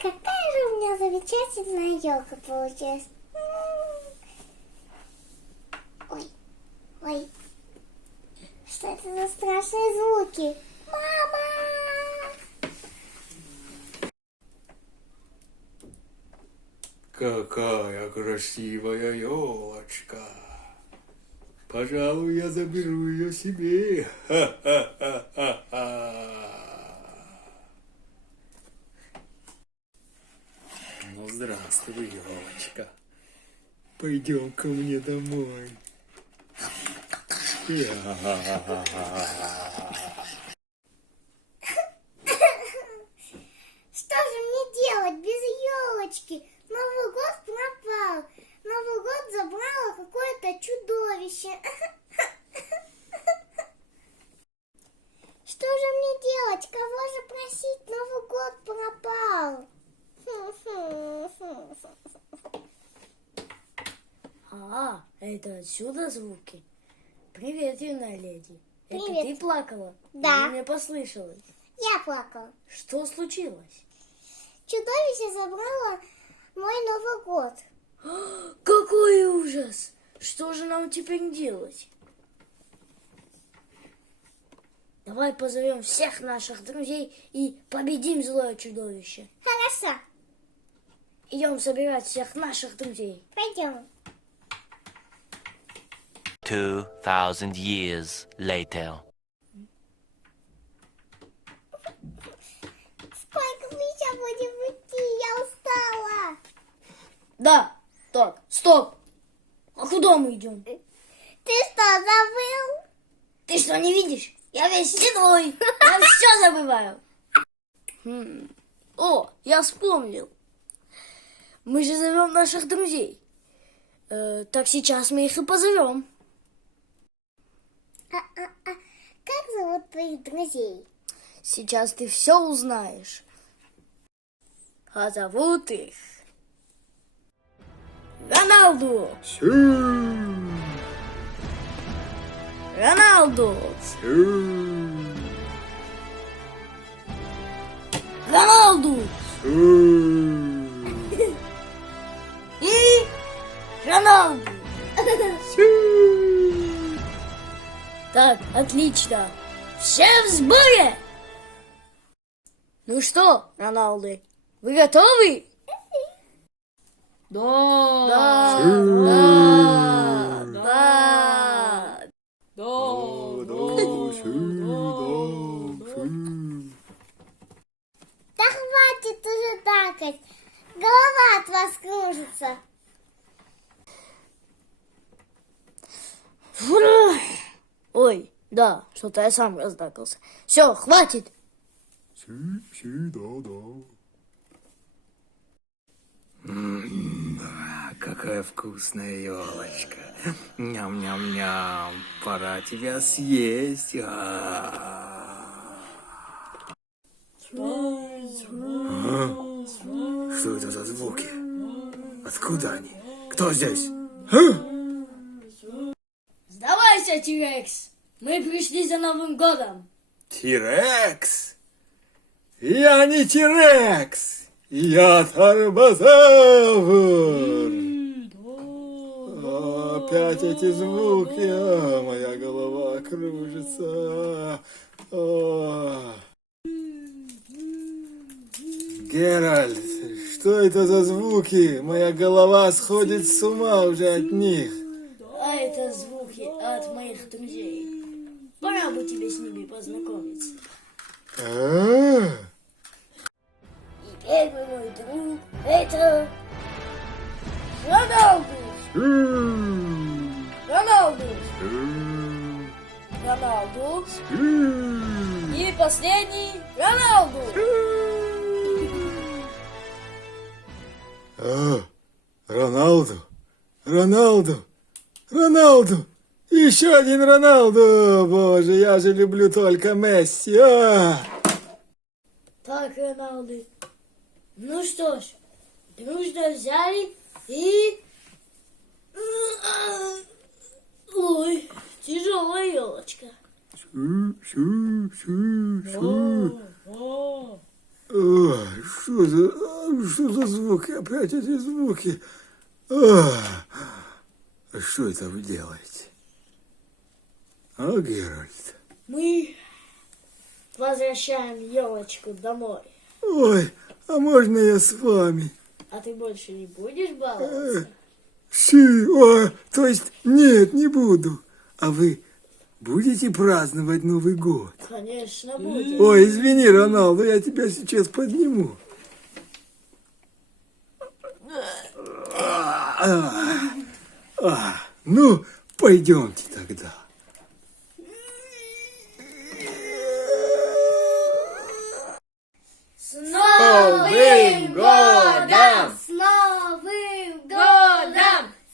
Какая же у меня замечательная елка получилась. Ой, ой. Что это за страшные звуки? Мама! Какая красивая елочка. Пожалуй, я заберу ее себе. Ну, здравствуй, елочка. Пойдем ко мне домой. Что же мне делать без елочки? Новый год пропал. Новый год забрало какое-то чудовище. Что же мне делать? Кого же просить? Новый год пропал. Это отсюда звуки? Привет, юная леди. Привет. Это ты плакала? Да. Или мне послышалось? Я плакала. Что случилось? Чудовище забрало мой Новый год. Какой ужас! Что же нам теперь делать? Давай позовем всех наших друзей и победим злое чудовище. Хорошо, Идем собирать всех наших друзей. пойдем. 2,000 years later. Сколько мы еще будем идти? Я устала. Да, так, стоп! А куда мы идем? Ты что, забыл? Ты что, не видишь? Я весь седой, я все забываю. О, я вспомнил. Мы же зовем наших друзей. Так сейчас мы их и позовем. Как зовут твоих друзей? Сейчас ты все узнаешь. А зовут их Роналду, Роналду, Роналду и Роналду. Так, отлично. Все в сборе? Ну что, Роналды, вы готовы? Да. Да хватит уже такать. Голова от вас кружится. Ой, да, что-то я сам раздакался. Все, хватит. Какая вкусная елочка. Ням-ням-ням. Пора тебя съесть. Что это за звуки? Откуда они? Кто здесь? Сдавайся, Тирекс. Мы пришли за Новым годом. Тирекс? Я не Тирекс. Я Тарбозавр. Опять эти звуки. Моя голова кружится. Геральт, что это за звуки? Моя голова сходит с ума уже от них. А это звуки от моих друзей. Пора бы тебе с ними познакомиться. И первый мой друг это Роналду. Роналду. Роналду. И последний Роналду. Роналду, Роналду, Роналду, еще один Роналду, боже, я же люблю только Месси. Так, Роналду, ну что ж, дружно взяли и... Ой, тяжелая елочка. Ой, что за... Что за звуки? Опять эти звуки. А что это вы делаете? А, Геральт? Мы возвращаем елочку домой. Ой, а можно я с вами? А ты больше не будешь баловаться? То есть нет, не буду. А вы будете праздновать Новый год? Конечно, будем. Ой, извини, Роналду, я тебя сейчас подниму. Ну, пойдемте тогда. С Новым годом!